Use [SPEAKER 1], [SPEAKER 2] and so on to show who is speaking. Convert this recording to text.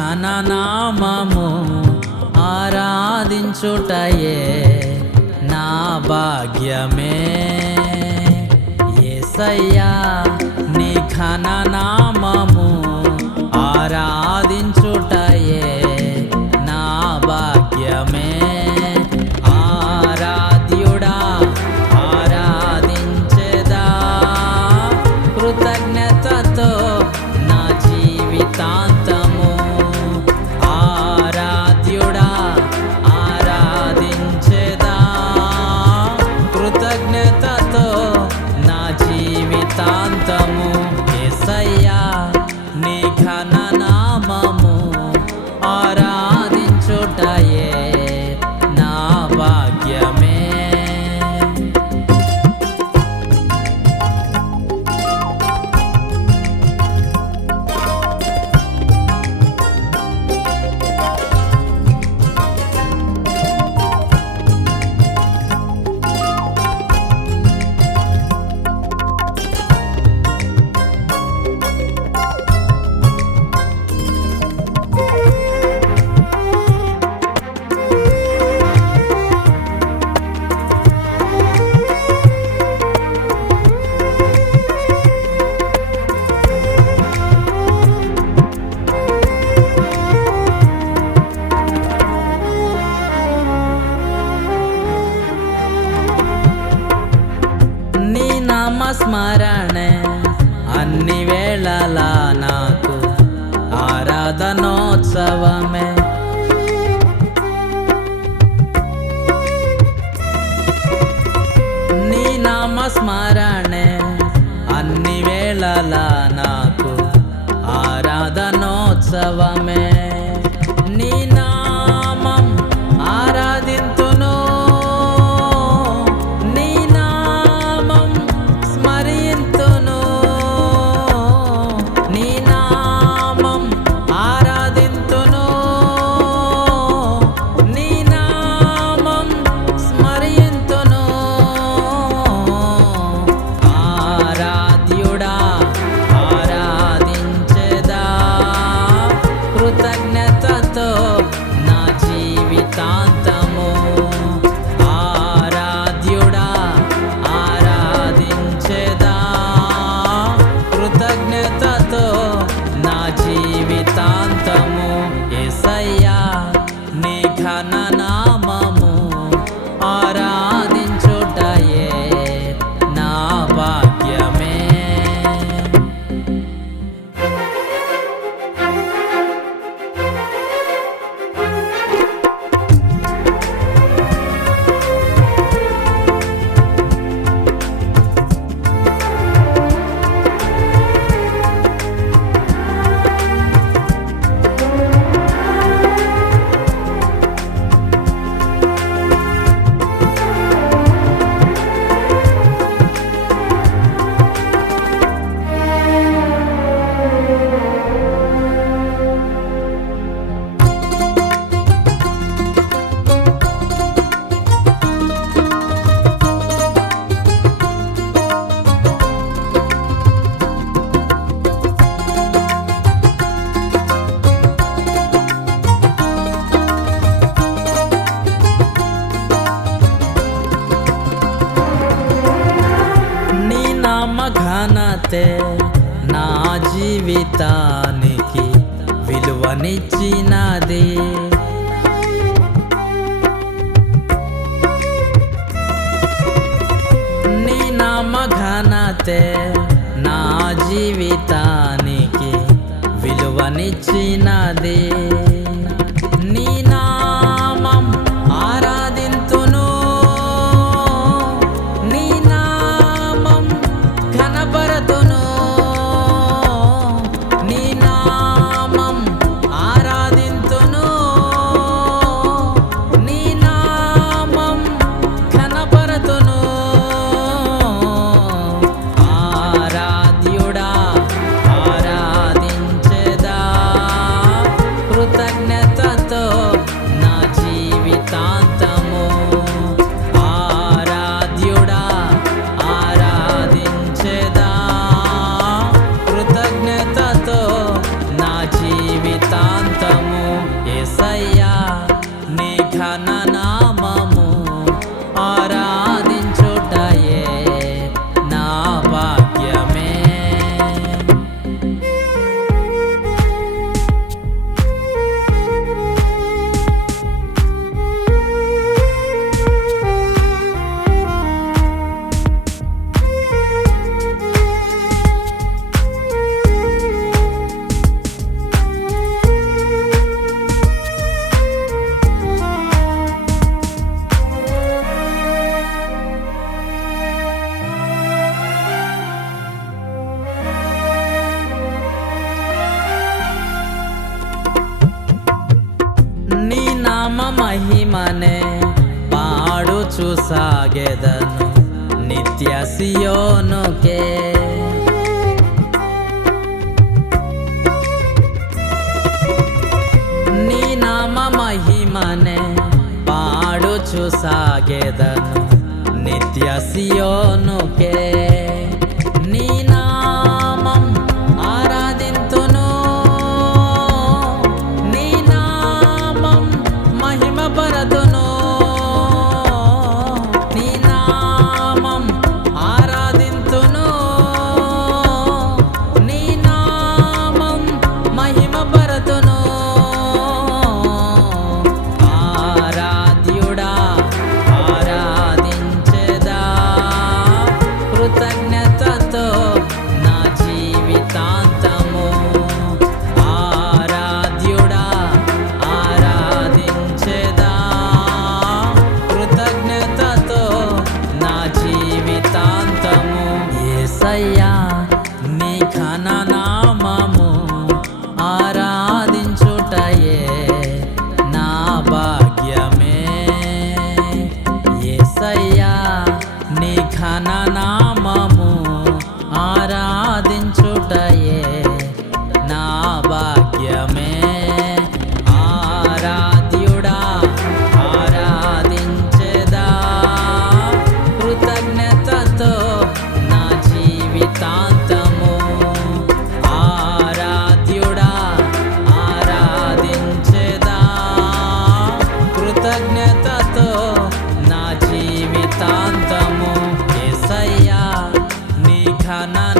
[SPEAKER 1] ఘన నామము ఆరాధించుటయే నా భాగ్యమే. ఏసయ్యా నీ ఘననామము ఆరాధించుటయే నా నీ నామస్మరణ అన్ని వేళలా నాకు ఆరాధనోత్సవమే. నీ నామస్మరణ అన్ని వేళలా నాకు ఆరాధనోత్సవమే. ఘనతే నా జీవితానికి విలువనిచ్చినది. నీ నామఘనతే నా జీవితానికి విలువనిచ్చినది. మహిమనే పాడుచు సాగెదను నిత్య సియోనుకే. నీ నామ మహిమనే పాడుచు సాగెదను నిత్య సియోనుకే. सैया निखाना ना। ঠিকানা